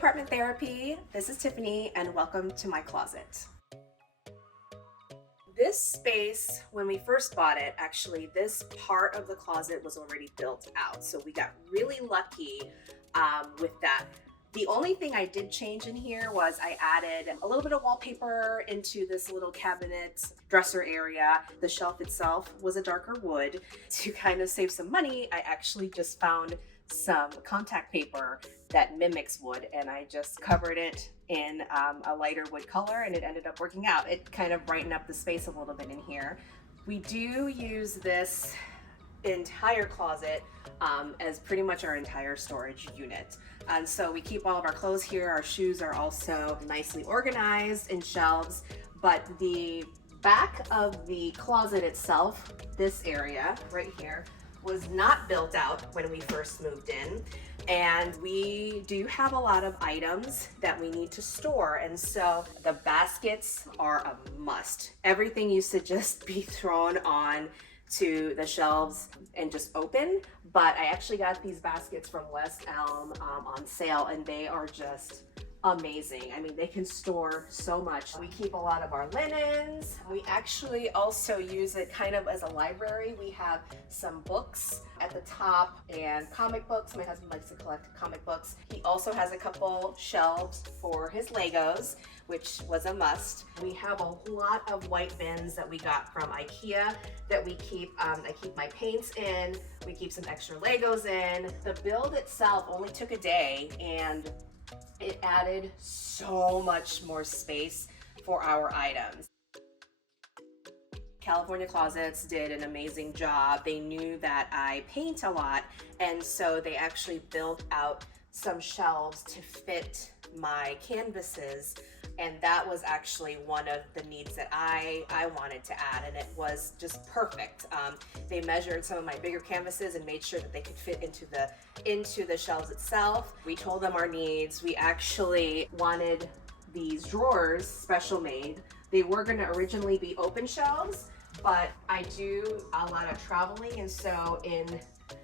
Apartment Therapy. This is Tiffany and welcome to my closet. This space, when we first bought it, actually this part of the closet was already built out. So we got really lucky with that. The only thing I did change in here was I added a little bit of wallpaper into this little cabinet dresser area. The shelf itself was a darker wood. To kind of save some money, I actually just found some contact paper that mimics wood, and I just covered it in a lighter wood color, and it ended up working out. It kind of brightened up the space a little bit in here. We do use this entire closet as pretty much our entire storage unit. And so we keep all of our clothes here. Our shoes are also nicely organized in shelves, but the back of the closet itself, this area right here, was not built out when we first moved in. And we do have a lot of items that we need to store. And so the baskets are a must. Everything used to just be thrown on to the shelves and just open. But I actually got these baskets from West Elm on sale, and they are just amazing. I mean, they can store so much. We keep a lot of our linens. We actually also use it kind of as a library. We have some books at the top and comic books. My husband likes to collect comic books. He also has a couple shelves for his Legos, which was a must. We have a lot of white bins that we got from IKEA that we keep. I keep my paints in. We keep some extra Legos in. The build itself only took a day, and it added so much more space for our items. California Closets did an amazing job. They knew that I paint a lot, and so they actually built out some shelves to fit my canvases, and that was actually one of the needs that I wanted to add, and it was just perfect. They measured some of my bigger canvases and made sure that they could fit into the shelves itself. We told them our needs. We actually wanted these drawers special made. They were going to originally be open shelves, but I do a lot of traveling, and so in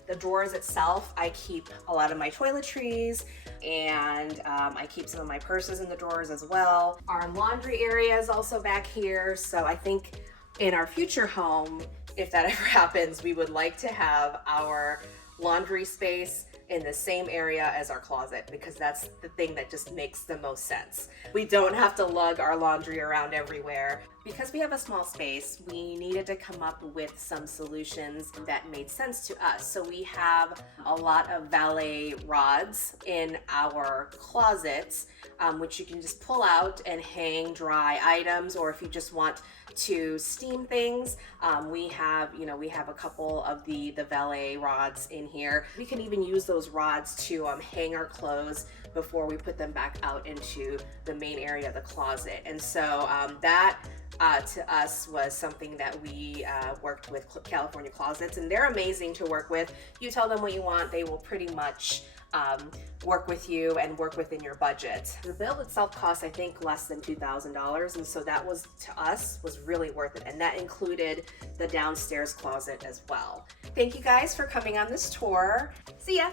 the drawers itself, I keep a lot of my toiletries, and I keep some of my purses in the drawers as well. Our laundry area is also back here, so I think in our future home, if that ever happens, we would like to have our laundry space in the same area as our closet, because that's the thing that just makes the most sense. We don't have to lug our laundry around everywhere. Because we have a small space, we needed to come up with some solutions that made sense to us. So we have a lot of Valet rods in our closets, which you can just pull out and hang dry items, or if you just want to steam things, we have a couple of the Valet rods in here. We can even use those rods to hang our clothes before we put them back out into the main area of the closet. And so that to us was something that we worked with California Closets, and they're amazing to work with. You tell them what you want, they will pretty much work with you and work within your budget. The build itself cost, I think, less than $2,000, and so that was, to us, was really worth it, and that included the downstairs closet as well. Thank you guys for coming on this tour. See ya!